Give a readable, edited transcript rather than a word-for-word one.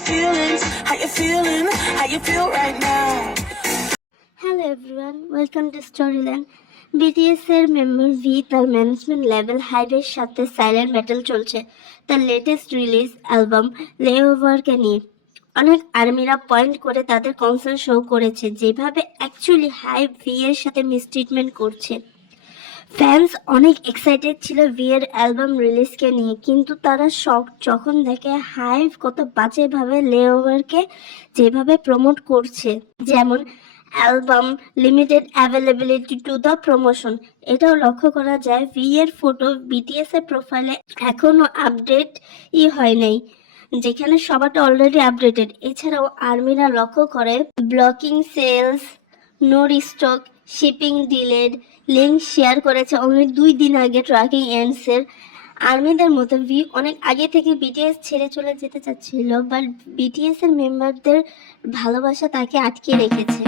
Feelings, how you feeling? How you feel right now? Hello everyone, welcome to Storyland. BTS এর member V তার management লেভেল হাইডের সাথে silent battle চলছে তার লেটেস্ট রিলিজ অ্যালবাম লেওভারকে নিয়ে। অনেক আর্মিরা পয়েন্ট করে তাদের কনসার্ন শো করেছে যেভাবে অ্যাকচুয়ালি হাই ভি এর সাথে মিসট্রিটমেন্ট করছে। ফ্যান্স অনেক এক্সাইটেড ছিল ভি এর অ্যালবাম রিলিজকে নিয়ে, কিন্তু তারা শক যখন দেখে হাইভ কত বাজেভাবে লেওভারকে যেভাবে প্রমোট করছে, যেমন album limited availability to the promotion. এটাও লক্ষ্য করা যায় ভি এর ফটো বিটিএস এর প্রোফাইলে এখনো আপডেটই হয় নাই, যেখানে সবাটা অলরেডি আপডেটেড। এছাড়াও আর্মিরা লক্ষ্য করে blocking sales, no restock, shipping delayed, link share করেছে অনলি 2 দিন আগে ট্র্যাকিং এন্ডসের। আর্মিদের মতো ভি অনেক আগে থেকে বিটিএস ছেড়ে চলে যেতে চাচ্ছিল, বাট বিটিএস এর মেম্বারদের ভালোবাসা তাকে আটকে রেখেছে।